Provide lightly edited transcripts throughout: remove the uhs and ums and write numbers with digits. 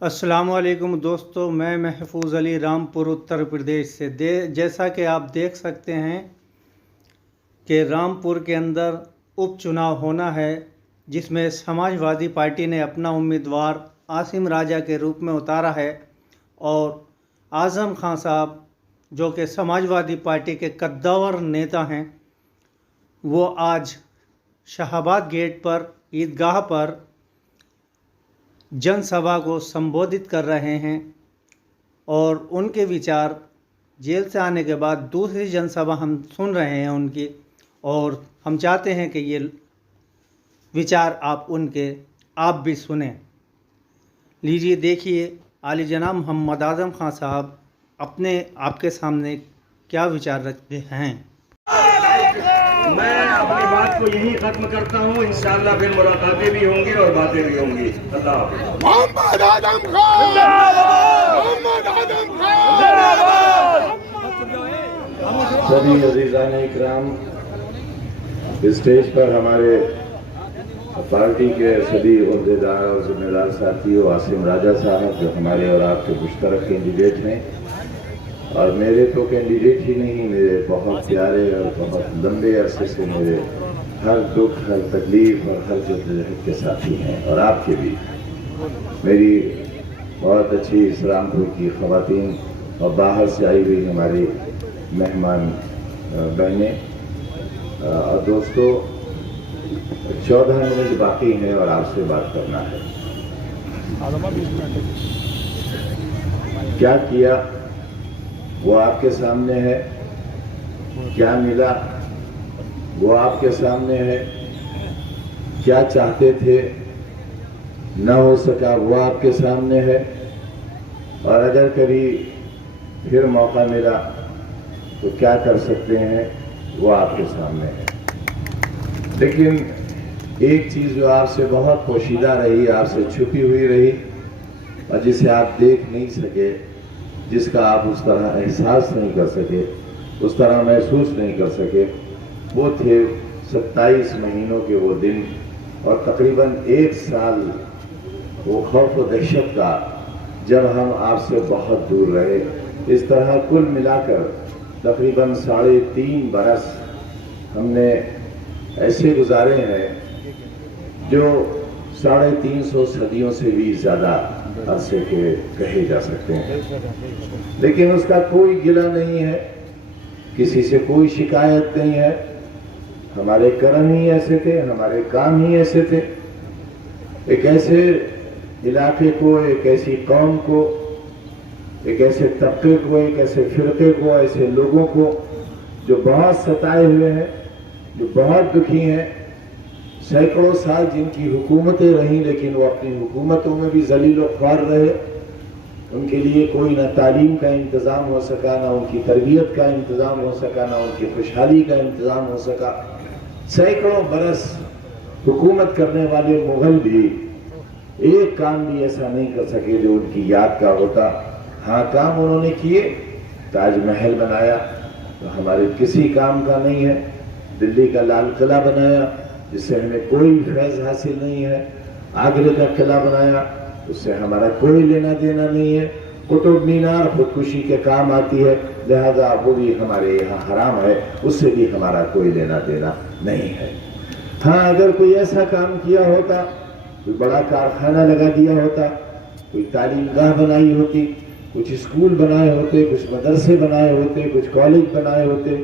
अस्सलामुअलैकुम दोस्तों, मैं महफूज़ अली रामपुर उत्तर प्रदेश से। जैसा कि आप देख सकते हैं कि रामपुर के अंदर उपचुनाव होना है, जिसमें समाजवादी पार्टी ने अपना उम्मीदवार आसिम राजा के रूप में उतारा है और आज़म खान साहब, जो कि समाजवादी पार्टी के कद्दावर नेता हैं, वो आज शाहबाद गेट पर ईदगाह पर जनसभा को संबोधित कर रहे हैं और उनके विचार जेल से आने के बाद दूसरी जनसभा हम सुन रहे हैं उनकी, और हम चाहते हैं कि ये विचार आप भी सुने। लीजिए देखिए आली जनाब मोहम्मद आज़म खान साहब आपके सामने क्या विचार रखते हैं। मैं अपनी बात को यही खत्म करता हूँ। इंशाअल्लाह फिर मुलाकातें भी होंगी और बातें भी होंगी। अल्लाह हाफ़िज़। मोहम्मद आज़म खान जिंदाबाद, मोहम्मद आज़म खान जिंदाबाद। सभी अज़ीज़ान इकराम, स्टेज पर हमारे पार्टी के सभी ओहदेदार और जिम्मेदार साथियों, आसिम राजा साहब जो हमारे और आपके मुश्तरक कैंडिडेट हैं, और मेरे तो कैंडिडेट ही नहीं, मेरे बहुत प्यारे और बहुत लंबे अरसे से मेरे हर दुख, हर तकलीफ और हर जद्दोजहद के साथी हैं, और आपके भी। मेरी बहुत अच्छी इस रामपुर की ख़वातीन और बाहर से आई हुई हमारी मेहमान बहनें और दोस्तों, 14 मिनट बाकी हैं और आपसे बात करना है। क्या किया वो आपके सामने है, क्या मिला वो आपके सामने है, क्या चाहते थे न हो सका वो आपके सामने है, और अगर कभी फिर मौका मिला तो क्या कर सकते हैं वो आपके सामने है। लेकिन एक चीज़ जो आपसे बहुत पोशीदा रही, आपसे छुपी हुई रही और जिसे आप देख नहीं सके, जिसका आप उस तरह एहसास नहीं कर सके, उस तरह महसूस नहीं कर सके, वो थे 27 महीनों के वो दिन और तकरीबन 1 साल वो खौफ व दहशत का, जब हम आपसे बहुत दूर रहे। इस तरह कुल मिलाकर तकरीबन 3.5 बरस हमने ऐसे गुजारे हैं जो 350 सदियों से भी ज़्यादा अरसे के कहे जा सकते हैं। लेकिन उसका कोई गिला नहीं है, किसी से कोई शिकायत नहीं है। हमारे कर्म ही ऐसे थे, हमारे काम ही ऐसे थे। एक ऐसे इलाके को, एक ऐसी कौम को, एक ऐसे तबके को, एक ऐसे फिरके को, ऐसे लोगों को जो बहुत सताए हुए हैं, जो बहुत दुखी हैं, सैकड़ों साल जिनकी हुकूमतें रहीं लेकिन वो अपनी हुकूमतों में भी ज़लील व ख्वार रहे। उनके लिए कोई ना तालीम का इंतज़ाम हो सका, ना उनकी तरबियत का इंतज़ाम हो सका, ना उनकी खुशहाली का इंतज़ाम हो सका। सैकड़ों बरस हुकूमत करने वाले मुग़ल भी एक काम भी ऐसा नहीं कर सके जो उनकी याद का होता। हाँ, काम उन्होंने किए, ताजमहल बनाया तो हमारे किसी काम का नहीं है। दिल्ली का लाल किला बनाया जिससे हमें कोई फैज़ हासिल नहीं है। आगरे का किला बनाया उससे हमारा कोई लेना देना नहीं है। कुतुब मीनार खुदकुशी के काम आती है, लिहाजा वो भी हमारे यहाँ हराम है, उससे भी हमारा कोई लेना देना नहीं है। हाँ, अगर कोई ऐसा काम किया होता, कोई बड़ा कारखाना लगा दिया होता, कोई तालीमगाह बनाई होती, कुछ स्कूल बनाए होते, कुछ मदरसे बनाए होते, कुछ कॉलेज बनाए होते,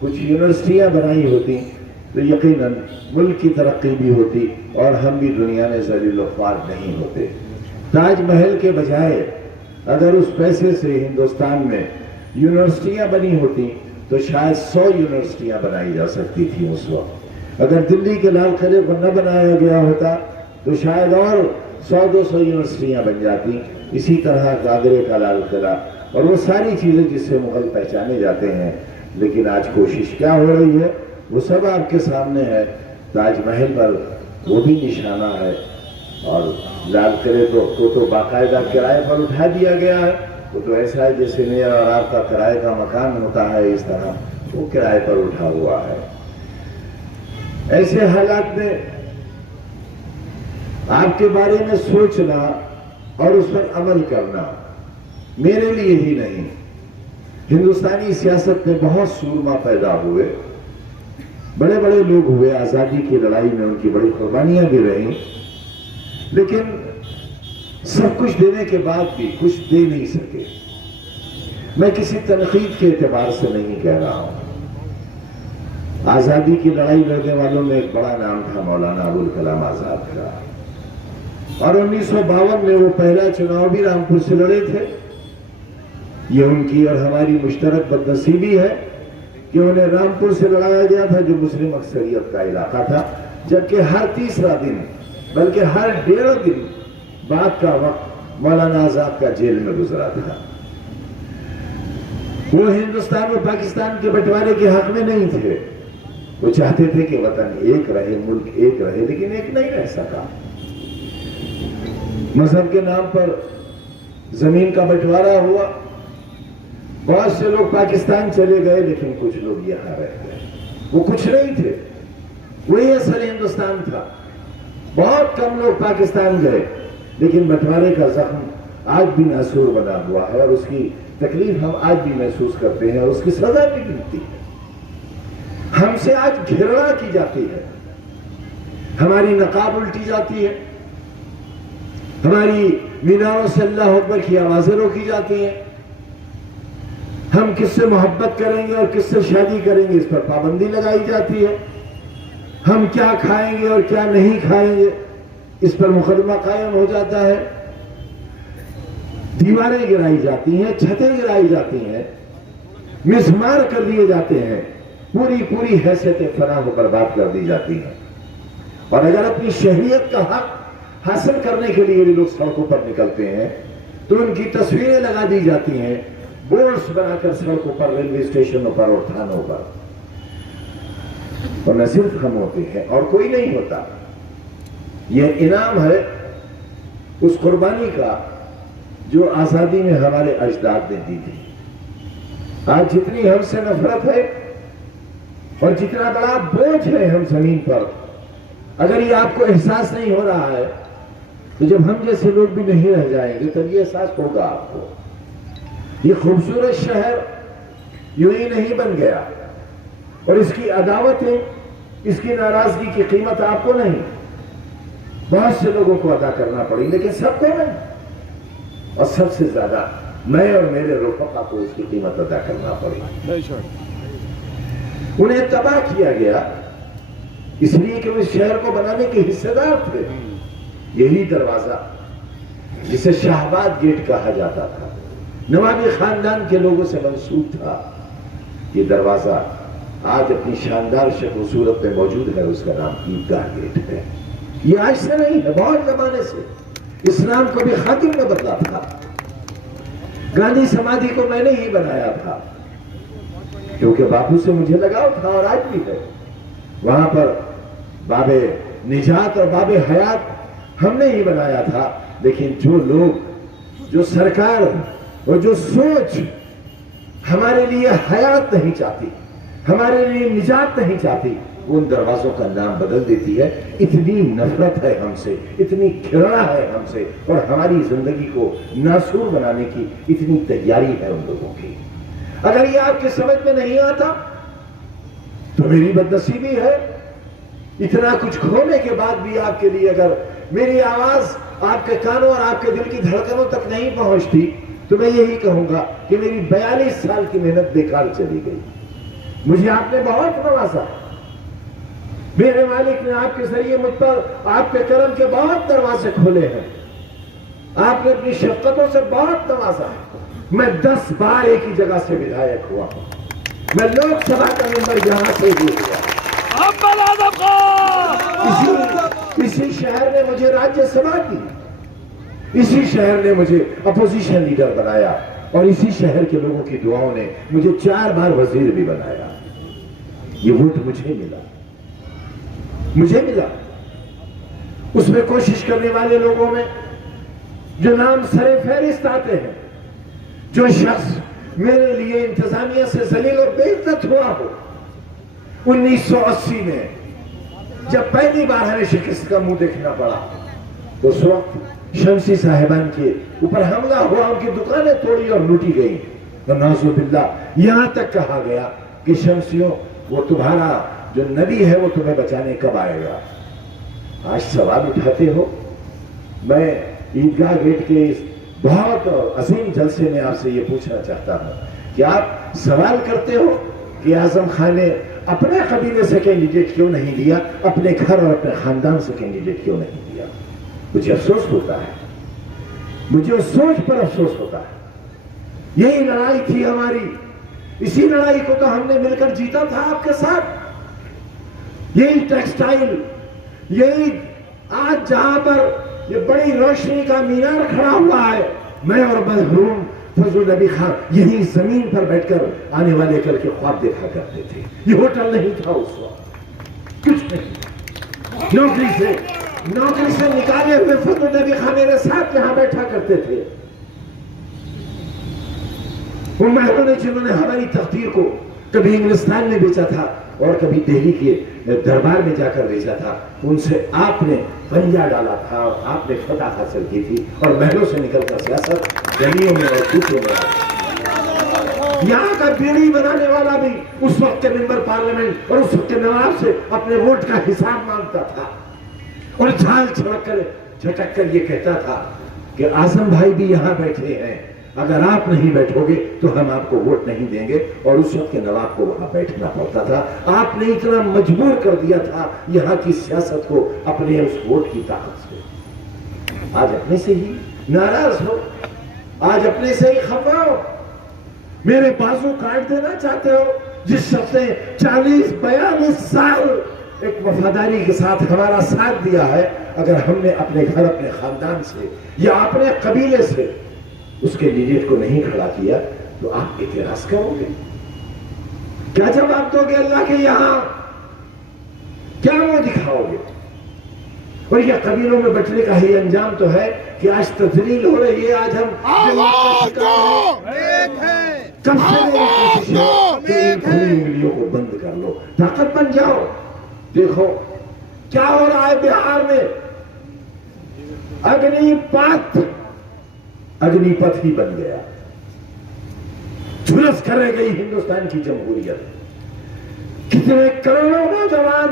कुछ यूनिवर्सिटियाँ बनाई होती, तो यकीनन मुल्क की तरक्की भी होती और हम भी दुनिया में ज़लील व ख्वार नहीं होते। ताजमहल के बजाय अगर उस पैसे से हिंदुस्तान में यूनिवर्सिटियाँ बनी होती तो शायद 100 यूनिवर्सिटियाँ बनाई जा सकती थी उस वक्त। अगर दिल्ली के लाल किले को न बनाया गया होता तो शायद और 100-200 यूनिवर्सिटियाँ बन जाती। इसी तरह आगरे का लाल किला और वो सारी चीज़ें जिससे मुग़ल पहचाने जाते हैं। लेकिन आज कोशिश क्या हो रही है, वो सब आपके सामने है। ताजमहल पर वो भी निशाना है और लाल किले को तो बाकायदा किराए पर उठा दिया गया है। वो तो ऐसा है जैसे मेरा और आपका किराए का मकान होता है, इस तरह वो किराए पर उठा हुआ है। ऐसे हालात में आपके बारे में सोचना और उस पर अमल करना मेरे लिए ही नहीं, हिंदुस्तानी सियासत में बहुत सूरमा पैदा हुए, बड़े बड़े लोग हुए, आजादी की लड़ाई में उनकी बड़ी कुर्बानियां भी रही, लेकिन सब कुछ देने के बाद भी कुछ दे नहीं सके। मैं किसी तनकीद के एतबार से नहीं कह रहा हूं। आजादी की लड़ाई लड़ने वालों में एक बड़ा नाम था मौलाना अबुल कलाम आजाद का, और 1952 में वो पहला चुनाव भी रामपुर से लड़े थे। ये उनकी और हमारी मुश्तरक बदनसीबी है कि उन्हें रामपुर से लड़ाया गया था, जो मुस्लिम अक्सरियत का इलाका था, जबकि हर तीसरा दिन, बल्कि हर 1.5 दिन बाद का वक्त मौलाना आजाद का जेल में गुजरा था। वो हिंदुस्तान और पाकिस्तान के बंटवारे के हक में नहीं थे। वो चाहते थे कि वतन एक रहे, मुल्क एक रहे, लेकिन एक नहीं रह सका। मजहब के नाम पर जमीन का बंटवारा हुआ, बहुत से लोग पाकिस्तान चले गए, लेकिन कुछ लोग यहां रह गए। वो कुछ नहीं थे, वही असल हिंदुस्तान था। बहुत कम लोग पाकिस्तान गए, लेकिन बंटवारे का जख्म आज भी नासूर बना हुआ है, और उसकी तकलीफ हम आज भी महसूस करते हैं, और उसकी सजा भी मिलती है। हमसे आज घृणा की जाती है, हमारी नकाब उल्टी जाती है, हमारी मीनारों से अल्लाह अकबर की आवाजें रोकी जाती हैं। हम किससे मोहब्बत करेंगे और किससे शादी करेंगे, इस पर पाबंदी लगाई जाती है। हम क्या खाएंगे और क्या नहीं खाएंगे, इस पर मुकदमा कायम हो जाता है। दीवारें गिराई जाती हैं, छतें गिराई जाती हैं, मिसमार कर दिए जाते हैं, पूरी पूरी हैसियतें फना हो बर्बाद कर दी जाती हैं। और अगर अपनी शहरियत का हक हासिल करने के लिए भी लोग सड़कों पर निकलते हैं, तो उनकी तस्वीरें लगा दी जाती हैं, बोर्ड्स बनाकर सड़कों पर, रेलवे स्टेशनों पर और थानों पर। और न सिर्फ हम होते हैं और कोई नहीं होता। यह इनाम है उस कुर्बानी का जो आजादी में हमारे अजदाद ने दी थी। आज जितनी हमसे नफरत है और जितना बड़ा बोझ है हम जमीन पर, अगर ये आपको एहसास नहीं हो रहा है, तो जब हम जैसे लोग भी नहीं रह जाएंगे तब ये एहसास होगा आपको। ये खूबसूरत शहर यूं ही नहीं बन गया, और इसकी अदावतें, इसकी नाराजगी की कीमत आपको नहीं, बहुत से लोगों को अदा करना पड़ी, लेकिन सबको नहीं, और सबसे ज्यादा मैं और मेरे रुफका को इसकी कीमत अदा करना पड़ी। उन्हें तबाह किया गया इसलिए कि वो इस शहर को बनाने के हिस्सेदार थे। यही दरवाजा जिसे शाहबाद गेट कहा जाता था, नवाबी खानदान के लोगों से मंसूब था, ये दरवाजा आज अपनी शानदार शक्ल सूरत में मौजूद है। उसका नाम ईदगाह गेट है। ये आज से नहीं है, बहुत जमाने से। इस नाम को भी खातिम ने बदला था। गांधी समाधि को मैंने ही बनाया था, क्योंकि बापू से मुझे लगाव था, और आज भी है। वहां पर बाबे निजात और बाबे हयात हमने ही बनाया था, लेकिन जो लोग, जो सरकार और जो सोच हमारे लिए हयात नहीं चाहती, हमारे लिए निजात नहीं चाहती, वो उन दरवाजों का नाम बदल देती है। इतनी नफरत है हमसे, इतनी घृणा है हमसे, और हमारी जिंदगी को नासूर बनाने की इतनी तैयारी है उन लोगों की। अगर ये आपके समझ में नहीं आता तो मेरी बदनसीबी है। इतना कुछ खोने के बाद भी आपके लिए अगर मेरी आवाज आपके कानों और आपके दिल की धड़कनों तक नहीं पहुंचती, तो मैं यही कहूंगा कि मेरी 42 साल की मेहनत बेकार चली गई। मुझे आपने बहुत नवाजा, मेरे मालिक ने आपके जरिए मुझ पर आपके करम के बहुत दरवाजे खोले हैं। आपने अपनी शफकतों से बहुत नवाजा है। मैं 10 बार एक ही जगह से विधायक हुआ हूं। मैं लोकसभा का मेंबर यहां से ही हुआ। इसी शहर ने मुझे राज्यसभा दी, इसी शहर ने मुझे अपोजिशन लीडर बनाया, और इसी शहर के लोगों की दुआओं ने मुझे 4 बार वजीर भी बनाया। ये वोट मुझे मिला। उसमें कोशिश करने वाले लोगों में जो नाम सरे फहरिस्त आते हैं, जो शख्स मेरे लिए इंतजामिया से जलील और बेइज्जत हुआ हो। 1980 में जब पहली बार हमें शिकस्त का मुंह देखना पड़ा, उस वक्त शमसी साहिबान के ऊपर हमला हुआ, उनकी दुकानें तोड़ी और लूटी गई। और नाज़ुबिल्लाह यहां तक कहा गया कि शमसियों, वो तुम्हारा जो नबी है वो तुम्हें बचाने कब आएगा? आज सवाल उठाते हो। मैं ईदगाह गेट के इस बहुत अजीम जलसे में आपसे ये पूछना चाहता हूं कि आप सवाल करते हो कि आजम खान ने अपने कबीले से कैंडिडेट क्यों नहीं दिया, अपने घर और अपने खानदान से कैंडिडेट क्यों नहीं दिया? मुझे अफसोस होता है, मुझे उस सोच पर अफसोस होता है। यही लड़ाई थी हमारी, इसी लड़ाई को तो हमने मिलकर जीता था आपके साथ। यही टेक्सटाइल, यही आज जहां पर ये बड़ी रोशनी का मीनार खड़ा हुआ है, मैं और मरहूम फजल नबी खान यही जमीन पर बैठकर आने वाले कल के ख्वाब देखा करते थे। ये होटल नहीं था उस वक्त, कुछ नहीं। नौकरी से निकाले हुए फजल नबी खान मेरे साथ यहां बैठा करते थे। वो महबूब ने जिन्होंने हमारी तकदीर को कभी इंग्लिस्तान में बेचा था और कभी दिल्ली के दरबार में जाकर बेचा था, उनसे आपने पंजा डाला था और आपने फतह हासिल की थी और महलों से निकलकर सियासत गलियों में और दूसरों में आई। यहाँ का बीड़ी बनाने वाला भी उस वक्त के मेंबर पार्लियामेंट और उस वक्त के नवाब से अपने वोट का हिसाब मांगता था और झाल झटक कर ये कहता था कि आजम भाई भी यहाँ बैठे हैं, अगर आप नहीं बैठोगे तो हम आपको वोट नहीं देंगे। और उस वक्त के नवाब को वहां बैठना पड़ता था। आपने इतना मजबूर कर दिया था यहाँ की सियासत को अपने उस वोट की ताकत से। आज अपने से ही नाराज हो, आज अपने से ही खफा हो, मेरे बाजू काट देना चाहते हो। जिस शख्स ने 40-42 साल एक वफादारी के साथ हमारा साथ दिया है, अगर हमने अपने घर, अपने खानदान से या अपने कबीले से उसके कैंडिडेट को नहीं खड़ा किया तो आप इतिहास करोगे? क्या जवाब दोगे अल्लाह के यहां? क्या वो दिखाओगे? और यह कबीलों में बचने का ही अंजाम तो है कि आज तजलील हो रही है। आज हम कब से उंगलियों को बंद कर लो, ताकत बन जाओ। देखो क्या हो रहा है बिहार में, अग्निपथ ही बन गया, झुलस कर रह गई हिंदुस्तान की जमहूरियत। कितने करोड़ों नौजवान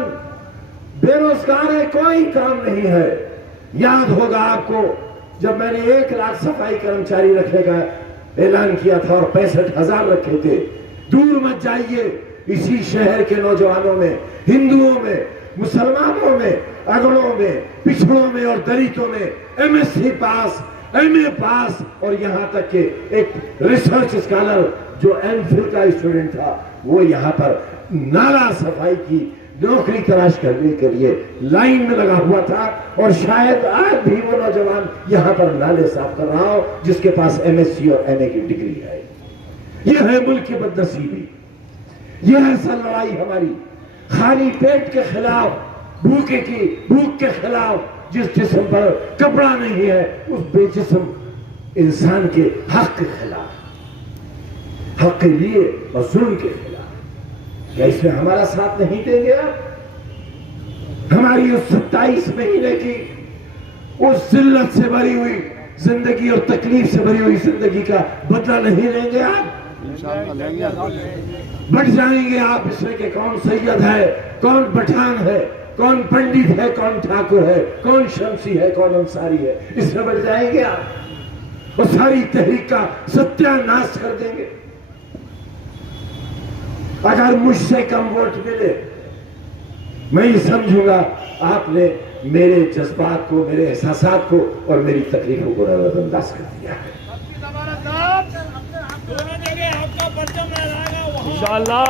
बेरोजगार है, कोई काम नहीं है। याद होगा आपको जब मैंने 1 लाख सफाई कर्मचारी रखने का ऐलान किया था और 65,000 रखे थे। दूर मत जाइए, इसी शहर के नौजवानों में, हिंदुओं में, मुसलमानों में, अगड़ों में, पिछड़ों में और दलितों में MSc पास, MA पास और यहां तक के एक रिसर्च स्कॉलर जो MPhil का स्टूडेंट था, वो यहां पर नाला सफाई की नौकरी तलाश करने के लिए लाइन में लगा हुआ था। और शायद आज भी वो नौजवान यहां पर नाले साफ कर रहा हो जिसके पास MSc और MA की डिग्री है। यह है मुल्क की बदनसीबी, यह है असल लड़ाई हमारी, खाली पेट के खिलाफ, भूख के खिलाफ। जिस जिस्म पर कपड़ा नहीं है उस बेजिस्म इंसान के हक के खिलाफ, हक के लिए और जुल्म के खिलाफ। क्या इसमें हमारा साथ नहीं देंगे आप? हमारी उस 27 महीने की उस जिल्लत से भरी हुई जिंदगी और तकलीफ से भरी हुई जिंदगी का बदला नहीं लेंगे आप? बढ़ जाएंगे आप इसमें कि कौन सैयद है, कौन पठान है, कौन पंडित है, कौन ठाकुर है, कौन शमसी है, कौन अंसारी है, इसमें बढ़ जाएंगे आप और सारी तहरीक का सत्यानाश कर देंगे। अगर मुझसे कम वोट मिले मैं ये समझूंगा आपने मेरे जज्बात को, मेरे एहसासात को और मेरी तकलीफों को नजरअंदाज कर दिया है। इंशाअल्लाह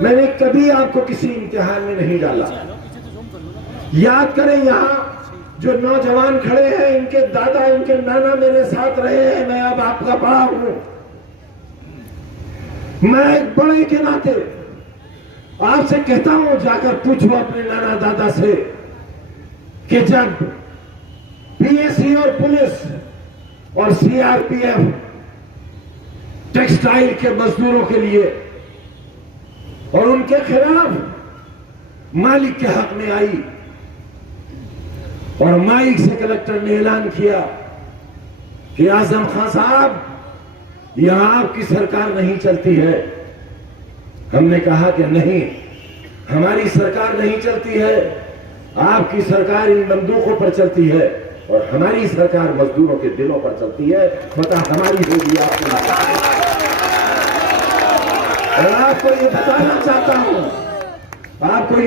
मैंने कभी आपको किसी इम्तिहान में नहीं डाला। याद करें यहाँ जो नौजवान खड़े हैं, इनके दादा, इनके नाना मेरे साथ रहे हैं, मैं अब आपका बड़ा हूं। मैं एक बड़े के नाते आपसे कहता हूं, जाकर पूछो अपने नाना दादा से कि जब PSC और पुलिस और सीआरपीएफ टेक्सटाइल के मजदूरों के लिए और उनके खिलाफ मालिक के हक में आई और माइक से कलेक्टर ने ऐलान किया कि आजम खान साहब, यहां आपकी सरकार नहीं चलती है। हमने कहा कि नहीं, हमारी सरकार नहीं चलती है, आपकी सरकार इन बंदूकों पर चलती है और हमारी सरकार मजदूरों के दिलों पर चलती है। पता हमारी होगी, आपकी नहीं। और आपको ये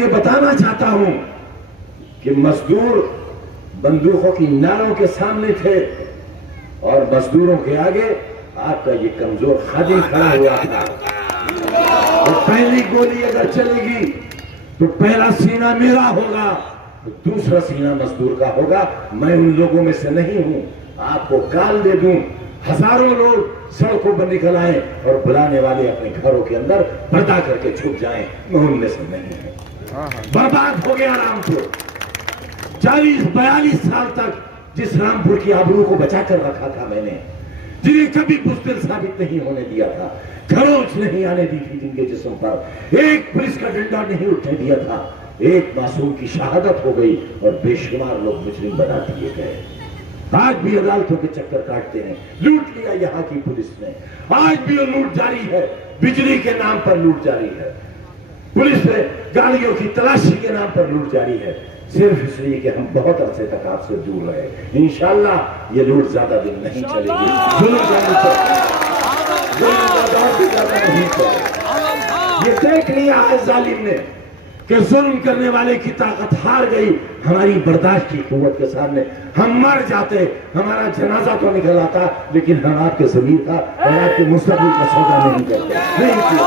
बताना चाहता हूं कि मजदूर बंदूकों की नारों के सामने थे और मजदूरों के आगे आपका ये कमजोर खादिम खड़ा हुआ था। तो पहली गोली अगर चलेगी तो पहला सीना मेरा होगा, तो दूसरा सीना मजदूर का होगा। मैं उन लोगों में से नहीं हूं, आपको काल दे दूं, हजारों लोग सड़कों पर निकल आए और बुलाने वाले अपने घरों के अंदर पर्दा करके छुप जाएं, मैं उनमें से नहीं हूं। बर्बाद हो गया रामपुर। 40-42 साल तक जिस रामपुर की आबरू को बचाकर रखा था मैंने, जिन्हें कभी बुज़दिल साबित नहीं होने दिया था, खरोंच नहीं आने दी थी जिनके जिस्म पर, एक पुलिस का डंडा नहीं उठने दिया था, एक मासूम की शहादत हो गई और बेशुमार लोग मुजरिम बना दिए गए। आज भी अदालतों के चक्कर काटते हैं। लूट लिया यहाँ की पुलिस ने, आज भी वो लूट जारी है, बिजली के नाम पर लूट जारी है, पुलिस ने गाड़ियों की तलाशी के नाम पर लूट जारी है, सिर्फ इसलिए कि हम बहुत अरसे तक आपसे दूर रहे। इंशाअल्लाह ये लूट ज्यादा दिन नहीं चलेगी। जुल्म का दौर भी ज्यादा नहीं चलेगा। ये देख लिया है जालिम ने कि जुल्म करने वाले की ताकत हार गई हमारी बर्दाश्त की कुव्वत के सामने। हम मर जाते, हमारा जनाजा तो निकल आता, लेकिन हम आपके ज़मीर का और आपके मुस्तक़बिल का सौदा नहीं करते, नहीं किया।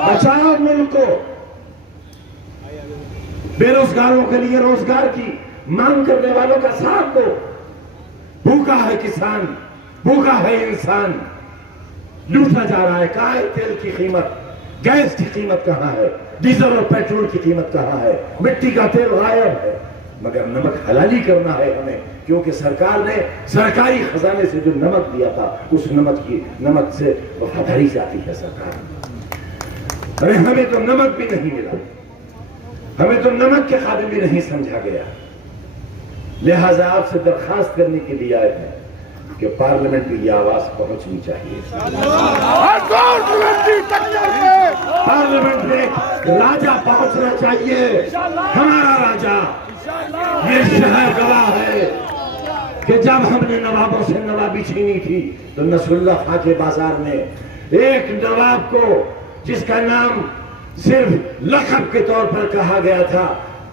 बचाओ मुल्क को, बेरोजगारों के लिए रोजगार की मांग करने वालों का साथ दो। भूखा है किसान, भूखा है इंसान, लूटा जा रहा है। कहां है तेल की कीमत, गैस की कीमत कहां है, डीजल और पेट्रोल की कीमत कहां है, मिट्टी का तेल गायब है। मगर नमक हलाली करना है हमें, क्योंकि सरकार ने सरकारी खजाने से जो नमक दिया था उस नमक से वफादारी जाती है सरकार। अरे हमें तो नमक भी नहीं मिला, हमें तो नमक के काबिल भी नहीं समझा गया। लिहाजा आपसे दरखास्त करने के लिए आए हैं कि पार्लियामेंट में ये आवाज पहुंचनी चाहिए। पार्लियामेंट में राजा पहुंचना चाहिए, हमारा राजा। ये शहर गवाह है कि जब हमने नवाबों से नवाबी छीनी थी तो नसरुल्लाह खां के बाजार में एक नवाब को, जिसका नाम सिर्फ लक़ब के तौर पर कहा गया था,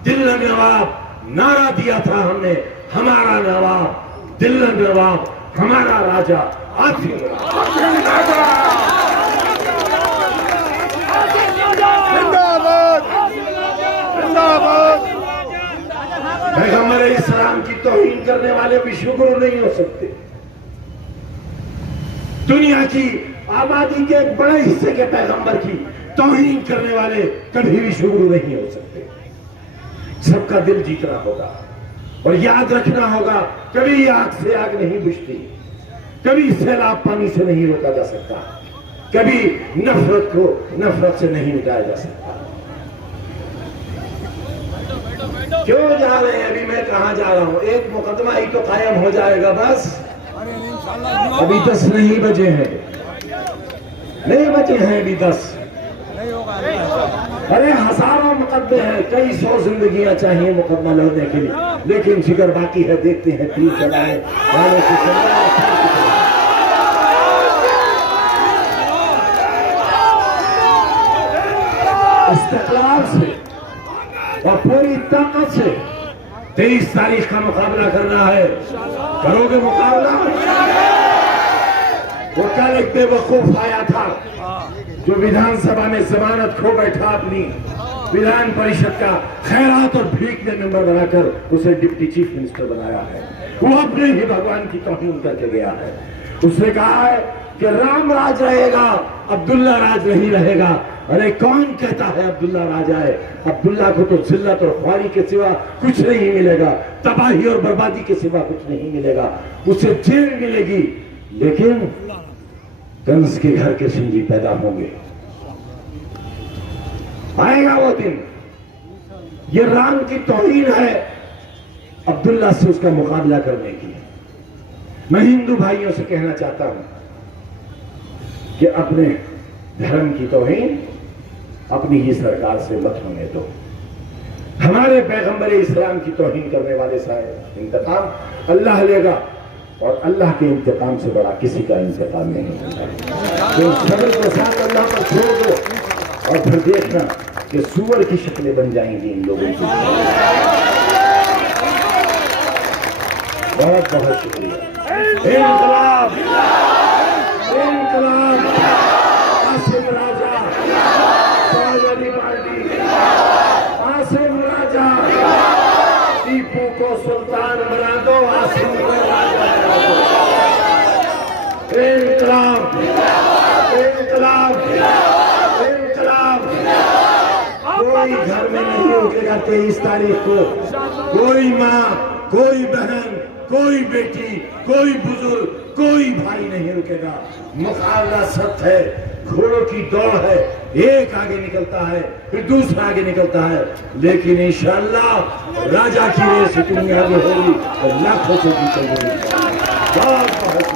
दिल्ला नवाब नारा दिया था हमने, हमारा नवाब, दिल्ला नवाब, हमारा राजा, आसिम पैगंबर इस्लाम की तौहीन करने वाले विश्वगुरु नहीं हो सकते। दुनिया की आबादी के एक बड़े हिस्से के पैगंबर की तौहीन करने वाले कभी विश्वगुरु नहीं हो सकते। सबका दिल जीतना होगा और याद रखना होगा, कभी आग से आग नहीं बुझती, कभी सैलाब पानी से नहीं रोका जा सकता, कभी नफरत को नफरत से नहीं मिटाया जा सकता। क्यों जा रहे हैं? अभी मैं कहां जा रहा हूं? एक मुकदमा ही तो कायम हो जाएगा बस। अभी 10 नहीं बजे हैं, नहीं बचे हैं अभी 10। अरे हजारों मुकदमे हैं, कई 100 जिंदगियां चाहिए मुकदमा लड़ने के लिए, लेकिन जिगर बाकी है। देखते हैं तीर चलाने वालों की इस्तेक़लाल से और पूरी ताकत से 23 तारीख का मुकाबला करना है। करोगे मुकाबला? वो कल एक बेवकूफ आया था जो विधानसभा में जमानत खो बैठा, अपनी विधान परिषद का खैरात और भीख में मेंबर बनाकर उसे डिप्टी चीफ मिनिस्टर बनाया है। वो अपने ही भगवान की तौहीन करके गया है। उसने कहा है कि राम राज रहेगा, अब्दुल्ला राज नहीं रहेगा। अरे कौन कहता है अब्दुल्ला राज आए? अब्दुल्ला को तो जिल्लत और ख्वारी के सिवा कुछ नहीं मिलेगा, तबाही और बर्बादी के सिवा कुछ नहीं मिलेगा। उसे जेल मिलेगी, लेकिन कंस के घर के सिंजी पैदा होंगे। आएगा वो दिन। ये राम की तौहीन है अब्दुल्ला से उसका मुकाबला करने की। मैं हिंदू भाइयों से कहना चाहता हूं कि अपने धर्म की तौहीन अपनी ही सरकार से मत होने दो। हमारे पैगंबर इस्लाम की तौहीन करने वाले साहब इंतकाम अल्लाह लेगा, और अल्लाह के इंतकाम से बड़ा किसी का इंतकाम नहीं होता। तो सब्र के साथ अल्लाह पर छोड़ दो, और फिर देखना कि सूअर की शक्लें बन जाएंगी इन लोगों की। बहुत बहुत शुक्रिया। इंकलाब, इंकलाब, आसिम राजा, समाजवादी पार्टी, आसिम राजा, टीपू को सुल्तान बना दो, आसिम को राजा बना दो। इंकलाब, इंकलाब, इंकलाब। कोई घर में नहीं रुकेगा 23 तारीख को। कोई माँ, कोई बहन, कोई बेटी, कोई बुजुर्ग, कोई भाई नहीं रुकेगा। मुकाबला सख्त है, घोड़ों की दौड़ है, एक आगे निकलता है फिर दूसरा आगे निकलता है, लेकिन इंशाअल्लाह राजा की रेस इतनी आगे होगी और लाखों से जीतेंगे। बहुत बहुत